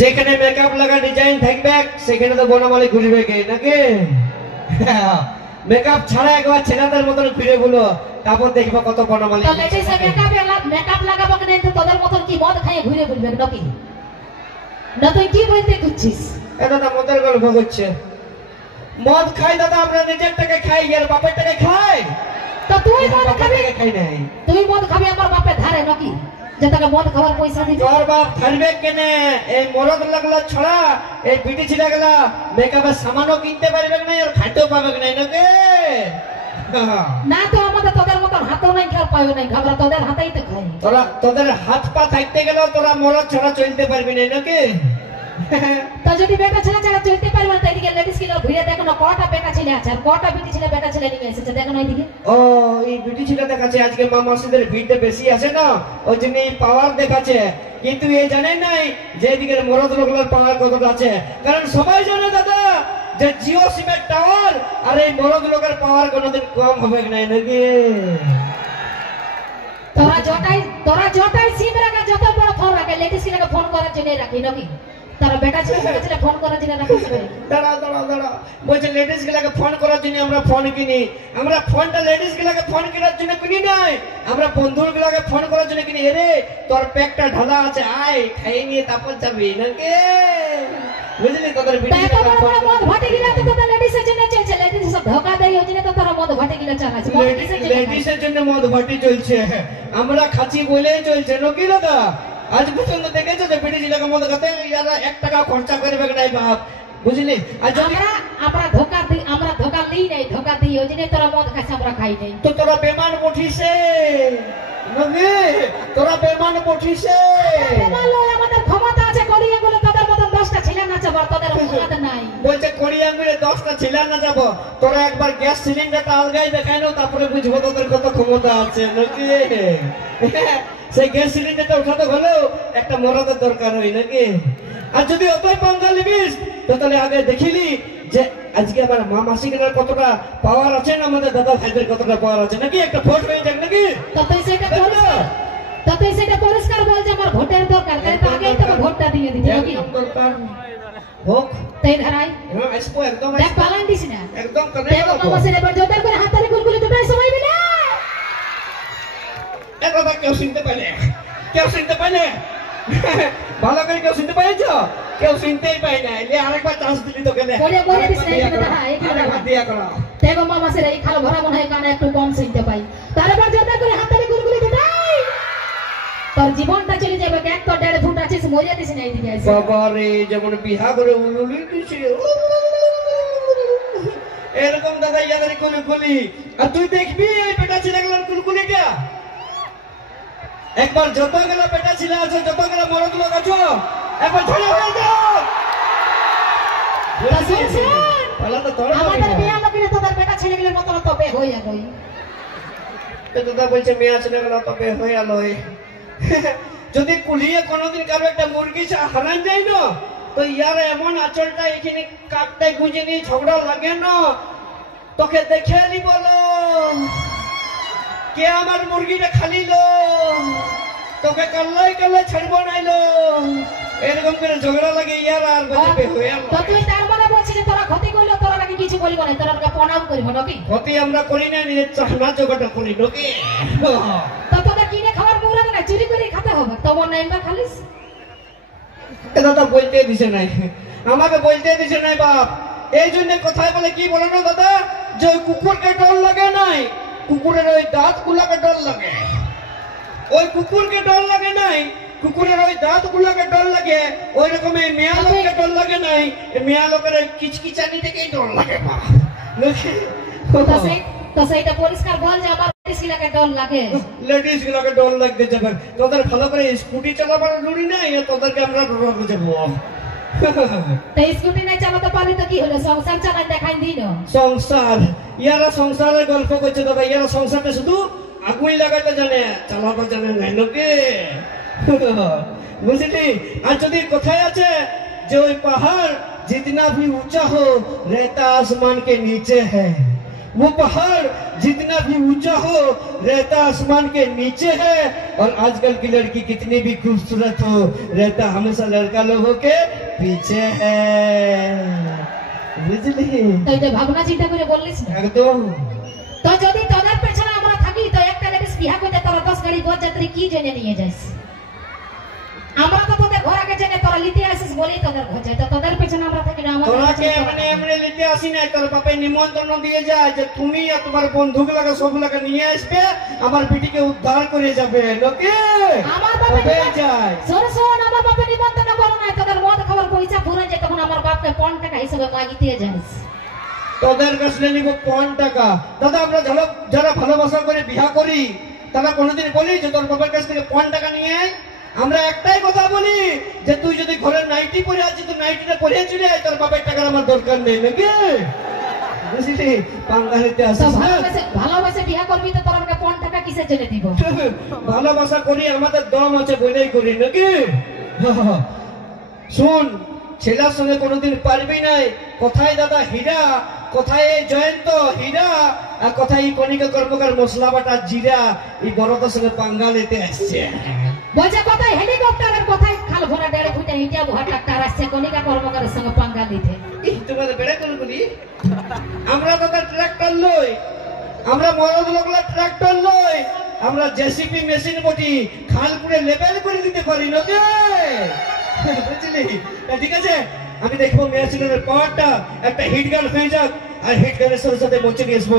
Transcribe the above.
যেখানে মেকআপ লাগা ডিজাইন থাকবে সেখানে তো বনমালী ঘুরবে কে নাকি? মেকআপ ছাড়া একবার ছেলেদের মতন ঘুরে বলো, তারপর দেখবা কত বনমালী। তো লেডিসে মেকআপ লাগাবো না তো তোদের মতন কি মদ খাইয়ে ঘুরে বলবে নাকি? না তুই কি বলতে খুঁজছিস? দাদা মদের গল্প করছে। মদ খাই দাদা, আমরা নিজের টাকা খাই আর বাপের টাকা খাই। তো তুই মদ খাবি? খাই নাই। তুই মদ খাবি আমার বাপে ধারে নাকি? যে টাকা মদ খাওয়ার পয়সা দিতে তোর বাপ থাকবে কেনে? এই মরদ লাগলো ছড়া এই বিটি ছিল গেলা মেকআপের সামানও কিনতে পারবে না আর খাইতেও পাবে না নাকি? না তো আমাদের তোদের মতন হাতও নাই খাওয়ার পাবে নাই, খাবার তোদের হাতেই তো খাই। তোদের হাত পা থাকতে গেলেও তোরা মরদ ছড়া চলতে পারবি না নাকি? তো যদি বেটা ছেলে ছাড়া চলতে পারবে না, এদিকে লেডিস কিনা ঘুরে দেখো না কটা বেটা ছেলে আছে আর কটা বিটি ছেলে বেটা ছেলে নিয়ে এসেছে, দেখো না এদিকে। ও এই বিটি ছেলে দেখাচ্ছে আজকে মা মাসিদের ভিড়টা বেশি আছে না, ওই জন্য এই পাওয়ার দেখাচ্ছে। কিন্তু এই জানেন নাই যে এদিকে মরদ লোকগুলোর পাওয়ার কতটা আছে? কারণ সবাই জানে দাদা যে জিও সিমের টাওয়ার আর এই মরদ লোকের পাওয়ার কোনোদিন কম হবে না নাকি? তোরা জটাই সিম রাখা, যত বড় ফোন রাখে লেডিস কিনা ফোন করার জন্য রাখি নাকি? তারা বেটা ছেলে ফোন করার জন্য রাখি। দাঁড়া বলছে লেডিস গুলাকে ফোন করার জন্য আমরা ফোন কিনি। আমরা ফোনটা লেডিস গুলাকে ফোন কেনার জন্য কিনি নাই, আমরা বন্ধুর গুলাকে ফোন করার জন্য কিনি। এরে তোর পেটটা ঢালা আছে, আয় খাইয়ে নিয়ে তারপর যাবি নাকি? বুঝলি? তোদের মদ ভাটে গিলা তো তোদের লেডিসের জন্য চলছে, লেডিস সব ধোকা দেয় ওই জন্য তো তোরা মদ ভাটে গিলা চালাচ্ছে। লেডিসের জন্য মদ ভাটি চলছে, আমরা খাচ্ছি বলেই চলছে নাকি দাদা? আজ পর্যন্ত দেখেছো যে বিটি ছেলেকে মদ খাতে ইয়ারা 1 টাকা খরচা করবে নাই বাপ, বুঝলি? আজ আমরা ধোকা দিই নাই, ধোকা দিই ওই জন্য তোরা মদ খাস, আমরা খাই নাই। তো তোরা বেমান পঠিসে নাকি? তোরা বেমান পঠিসে? আমাদের ক্ষমতা আছে কলিয়ে বলে তোদের মতন 10টা ছেলে না যাবো, তোদের ক্ষমতা নাই। বলছে করিয়া মিলে 10টা ছেলে না যাবো। তোরা একবার গ্যাস সিলিন্ডারটা আলগাই দেখাই নাও, তারপরে বুঝবো তোদের কত ক্ষমতা আছে নাকি? সেই গ্যাস সিলিন্ডারটা উঠাতে হলেও একটা মরদের দরকার হয় নাকি? আর যদি অতই পাঙ্গা নিবিস তো তাহলে আগে দেখিলি যে আজকে আমার মা মাসিকের কতটা পাওয়ার আছে না আমাদের দাদা ভাইদের কতটা পাওয়ার আছে নাকি? একটা ভোট হয়ে যাক নাকি? ততই সেটা পরিষ্কার বল যে আমার ভোটের দরকার, তাই তো আগেই তো ভোটটা দিয়ে দিতে নাকি? হোক তাই ধারাই আসবো একদম। দেখ পালান দিস না একদম। দেখ মামা সেটা এবার জোরদার করে হাতালে গুলগুলি দুটাই সবাই মিলে দাদা কেউ শুনতে পারে? কেউ শুনতে পায় না? ভালো করে কেউ শুনতে পাইছ? কেউ শুনতেই পায় না। এলে আরেকবার চান্স দিলি তোকে। বলে দিস না এখানে দেখা আরেকবার দিয়া করো। দেখো মামা সেটা এই খাল ভরা মনে হয় কানে একটু কম শুনতে পাই, তারপর জোরদার করে হাতালে গুলগুলি দুটাই। তোর জীবনটা চলে যাবে, এক তো 1.5 ফুট আছিস, মজা দিস না এদিকে আসি। বাবা রে, যেমন বিহা করে উলুলি দিছে এরকম দাদা ইয়াদের কুলকুলি। আর তুই দেখবি এই বেটা ছেলেগুলোর কুলকুলি কে? একবার যত গেলা বেটা ছেলে আছে, যত গেলা মরদ লোক আছো, একবার ঝড়ে হয়ে যাও। আমাদের বিয়া লোকের তোদের বেটা ছেলেগুলোর মতো তবে হয়ে গই। দাদা বলছে মেয়া ছেলেগুলো তবে হয়ে আলোয়। যদি কুলিয়ে কোনোদিন কারো একটা মুরগি হারান যায় না, তো ইয়ার এমন আচলটা এখানে কাকটাই গুঁজে নিয়ে ঝগড়া লাগে না, তোকে দেখে নি বলো কে আমার মুরগিটা খালিল, তোকে কাল্লাই কাল্লাই ছাড়বো নাইলো, এরকম করে ঝগড়া লাগে ইয়ার। আর বলবে হয়ে আলো। তো তুই তার মানে বলছিস যে তোরা ক্ষতি করলে তোরা নাকি কিছু বলব না, তোরা প্রণাম করব নাকি? ক্ষতি আমরা করি না, নিজের চাহনা জোগাড় করি নাকি? তো তোদের কিনে খাবার বউরা না চুরি করে খেতে হবে, তোমার নাইবা খালিস। দাদা বলতে দিছে নাই, আমাকে বলতে দিছে নাই বাপ। এই জন্য কথায় বলে কি বলো না দাদা, যে ওই কুকুরকে ডর লাগে নাই, কুকুরের ওই দাঁত গুলাকে ডর লাগে। ওই কুকুরকে ডর লাগে নাই, কুকুরের ওই দাঁত গুলাকে ডর লাগে। ওই রকম এই মেয়া লোককে ডর লাগে নাই, মেয়া লোকের কিচকিচানি থেকেই ডর লাগে বাপ। তো সেইটা পরিষ্কার বল যে আমার লেডিস গুলাকে ডর লাগে। লেডিস গুলাকে ডর লাগতে যাবে, তোদের ভালো করে স্কুটি চালাবার লুড়ি নাই, তোদেরকে আমরা ডর যাবো। তো স্কুটি নাই চালাতে পারি তো কি হলো, সংসার চালাই দেখাই দিন। সংসার ইয়ারা সংসারের গল্প করছে দাদা, ইয়ারা সংসারটা শুধু আগুন লাগাইতে জানে, চালাতে জানে নাই নাকি? বুঝলি? আর যদি কোথায় আছে যে ওই পাহাড় जितना भी ऊंचा हो रहता आसमान के नीचे है, वो पहाड़ जितना भी ऊंचा हो रहता आसमान के नीचे है, और आजकल की लड़की कितनी भी खूबसूरत हो रहता हमेशा लड़का लोगों के पीछे है। বুঝলি? তো এটা ভাবনা চিন্তা করে বললিস না। একদম। তো যদি তোদের পেছনে আমরা থাকি তো একটা গাড়ি বিয়া করতে তোরা 10 গাড়ি বরযাত্রী কি জেনে নিয়ে যাস? আমরা তো তোদের ঘর আগে জেনে তোরা লিতে আসিস বলেই তোদের ঘর যায়। তো তোদের পেছনে আমরা থাকি না আমাদের তোরাকে এমনি এমনি লিতে আসি না, তোর বাপে নিমন্ত্রণ দিয়ে যায় যে তুমি আর তোমার বন্ধুগুলোকে সবগুলোকে নিয়ে আসবে, আমার বিটিকে উদ্ধার করে যাবে লোকে। আমার বাপে যায় শোন শোন, আমার বাপে নিমন্ত্রণ করো না, তোদের মদ খাবার পয়সা পুরে যায়, তখন আমার বাপকে 5 টাকা হিসেবে মাগিতে যাস। তোদের কাছে নিব 5 টাকা। দাদা আমরা যারা ভালোবাসা করে বিয়া করি তারা কোনোদিন বলি যে তোর বাবার কাছ থেকে 5 টাকা নিয়ে আয়? আমরা একটাই কথা বলি যে তুই যদি ঘরের নাইটি পরে আছিস তো নাইটিটা পরে চলে আয়, তোর বাবার টাকার আমার দরকার নেই নাকি? বুঝলি? বাঙালিতে তো আসিস না। ভালোবাসে বিয়া করবি তো তোর আমাকে 5 টাকা কিসে জেনে দিব? ভালোবাসা করি আমাদের দম আছে বলেই করি নাকি? শুন, ছেলের সঙ্গে কোনোদিন পারবি নাই। কোথায় দাদা হীরা, কোথায় এই জয়ন্ত হীরা, আর কোথায় এই কণিকা কর্মকার মশলা বাটা জিরা, এই বড়দের সঙ্গে পাঙ্গা নিতে আসছে। বলছে কোথায় হেলিকপ্টার আর কোথায় খাল ভরা 1.5 ফুটে ইটা ভরা ট্রাক্টর আসছে কনিকা কর্মকারের সঙ্গে পাঙ্গা দিতে। তোমাদের বেড়ে করে বলি, আমরা দাদা ট্রাক্টর লই, আমরা মরদ লোকলা ট্রাক্টর লই, আমরা জেসিপি মেশিন বটি খাল পুরে লেবেল করে দিতে পারি নাকি? বুঝলি? ঠিক আছে, আমি দেখবো মেয়ের পাওয়ারটা একটা হিট গান হয়ে যাক, আর হিট গানের সাথে সাথে মচে নিয়ে আসবো।